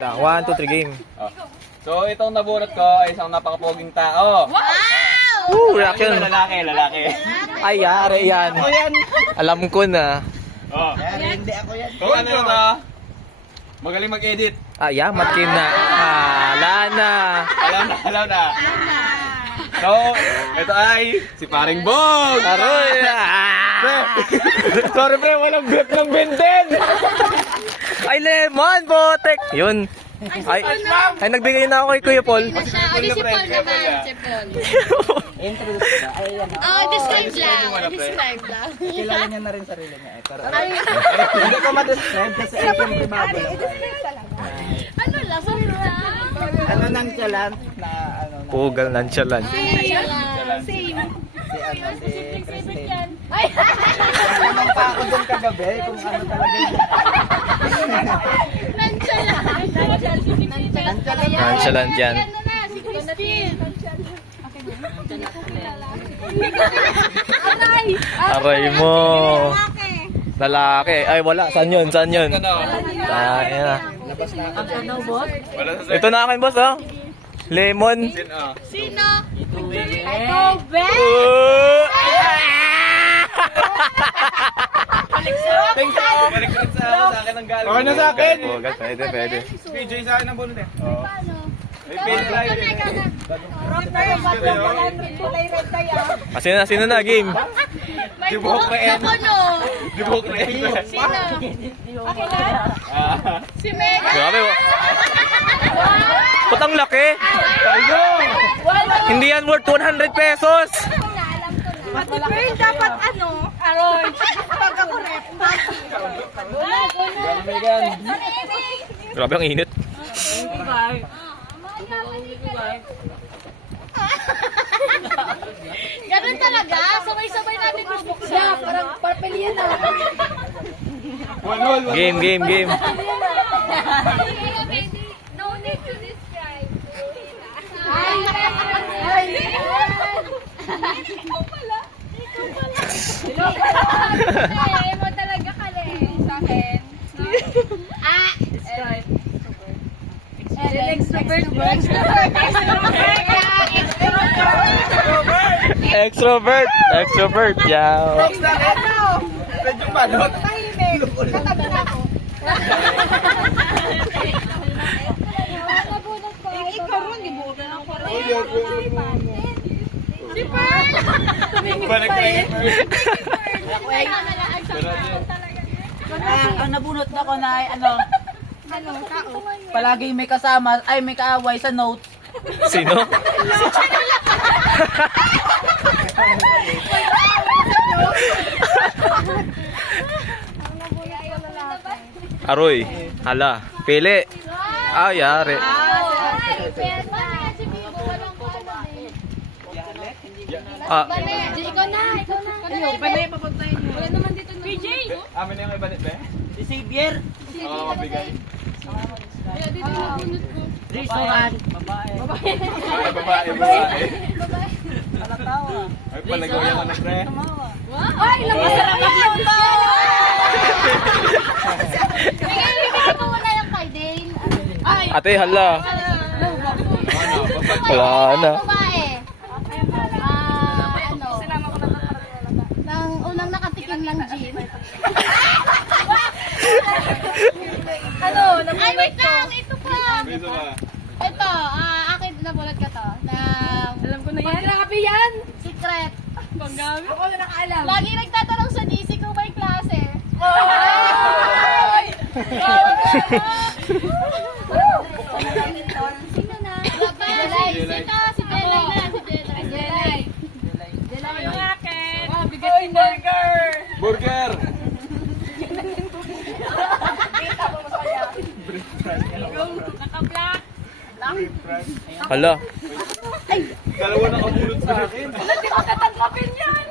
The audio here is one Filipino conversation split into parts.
1, 2, 3 game. So, itong nabunot ko ay isang napakapoging tao. Woo! Reaction. Lalaki. Ay, yari yan. Alam ko na. Oh. Hindi ako yan. Kung ano na, magaling mag-edit. Ah, yeah, matkin na. Hala na. Alam na. So, ito ay si Paring Bog. Aroy! Sorry pre, walang block ng Benten. Ay, lemon, botek! Yun. Ay, nagbigay na ako kay Kuya Paul. Ay, si Paul naman. Si Paul. Introduce na. Ay, yan. Oh, describe lang. Describe lang. Kilala niya na rin sarili niya. Pero, hindi ko ma-describe kasi ay siyempre bago lang. Ano lang? Sorry lang. Ano nang chalant na ano na Pugal nonchalant. Same. si Christine. Ay! Naman pa ako dun kagabi kung ano talaga yun. Nonchalant. Nonchalant yan. Ano na, si Christine. Aray! Aray mo. Lalaki. Ay, wala. Saan yun? Saan yun? Ayan na. Ito na akin, boss, oh. Lemon. Sino? Ito, Ben! Balik sa akin ang galing. Okay na sa akin. Pugal, pwede. PJ sa akin ang bunot eh. Paano? May pin live. Sino na, game? May Dibuhok buhok na na yan. ko, no? Dibok na yun. Sino? Okay na? Si Meg. Grabe, putang laki. Hindi yan worth 100 pesos. Pati Pearl dapat ano? Aroy. Pag ako rep. Grabe, ang init. Ganun talaga? Sabay-sabay natin bubuksan. Parang papel yan ah. Game. No need to describe. Ikaw pala. Ay, mo talaga kali sa akin. Extrovert, yaw. Medyo balot. Si Pearl! Balik na yun. Ang nabunot na ko na ay ano, palaging may kasama, ay may kaaway sa notes. Sino? Aroy. Hala. Pili. Ah, yari. Ah, Ikaw na. Bale, papuntahin niyo. Wala naman dito na. PJ! Amin na yung ibanit ba? Si Xavier, Oo, mabigay. Kaya dito yung nabunot ko. restaurant, babae. Ay, babae. Ay, palagaw yan ano, pre. Ay, napasarap na luto! Bigay ko muna yung kay Dane. Ay! ate, hala. Wala na. Babae. Nang unang nakatikim ng gin. Ay, wait lang! Ito pa! Dito ka. Ito, akin nabulat ka to. Alam ko na yan. Grabe yan! Secret. Panggamit. Ako na nakaalam. Lagi nagtatanong sa GC kung may klase. Ay! Sino na? Jelay. Sino? Si Jelay na. Si Jelay. Jelay yung akin. Oh, bigat yung burger. Burger! Naka-black. Hala. Dalawa na kabulot sa akin. Hindi ko tatanggapin yan.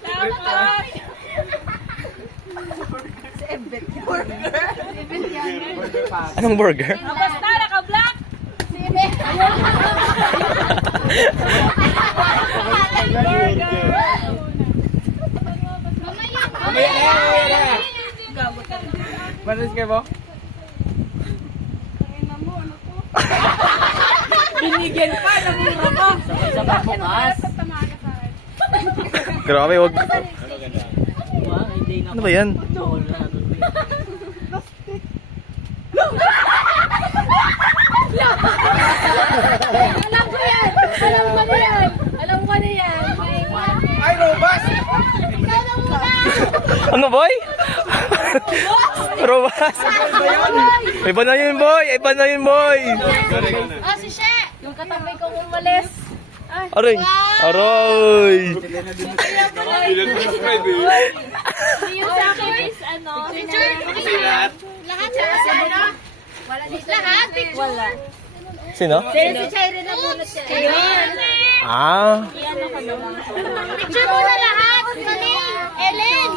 Dapat. Si Ebet. Burger. Ebet yan. Anong burger? Basta naka-black. Si Ebet. Burger. Mamaya na. Manis kayo po? Binigyan pa, namura pa. Sa bukas. Grabe, wag. Hindi na. Ano ba yan? Alam ko yan! Alam ko na yan! Alam ko na yan! Ay, robust! Ikaw na muna! Ano, boy? Robas. Iba na yun, boy. Iba na yun, boy. Ah, si She! Yung katabi kong umalis. Ay, Aray. Aray. Bilan mo subscribe eh. yung sa akin is ano? Picture? Lahat. Lahat sa ano? Wala dito. Lahat? Wala. Sino? Si Chairi na bunot siya. Ayun. Ah. Picture mo na lahat. Kami. Ellen.